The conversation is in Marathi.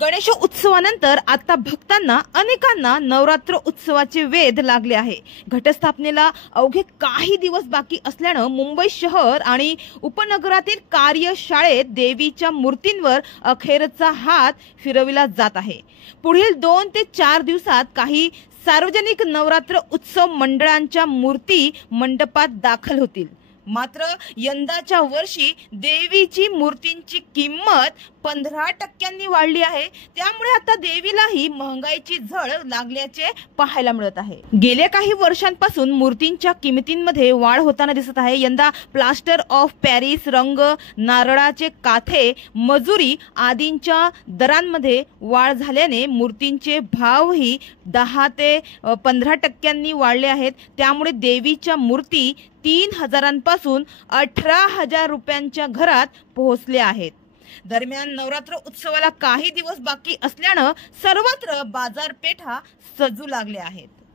गणेश उत्सवानंतर आता भक्तांना अनेकांना नवरात्र उत्सवाचे वेध लागले आहे। घटस्थापनेला अवघे काही दिवस बाकी असल्याने मुंबई शहर आणि उपनगरातील कार्यशाळेत देवीच्या मूर्तींवर अखेरचा हात फिरविला जात आहे। पुढील 2 ते 4 दिवसात काही सार्वजनिक नवरात्र उत्सव मंडळांच्या मूर्ती मंडपात दाखल होतील। मात्र यंदाच्या वर्षी देवीची मूर्तींची किंमत 15% वाढली आहे। त्यामुळे आता देवीलाही महागाईची झळ लागल्याचे पाहायला मिळत आहे। गेल्या काही वर्षांपासून मूर्तींच्या किमतींमध्ये वाढ होताना दिसत आहे। यंदा प्लास्टर ऑफ पॅरिस, रंग, नारळाचे काथे, मजुरी आदींच्या दरांमध्ये वाढ झाल्याने मूर्तींचे भावही 10 ते 15% वाढले आहेत। त्यामुळे देवीच्या मूर्ती 3,000 पासून 18,000 रुपयांच्या घरात पोहोचल्या आहेत। दरम्यान नवरात्र उत्सवाला काही दिवस बाकी असल्याने सर्वत्र बाजारपेठा सजू लागल्या आहेत।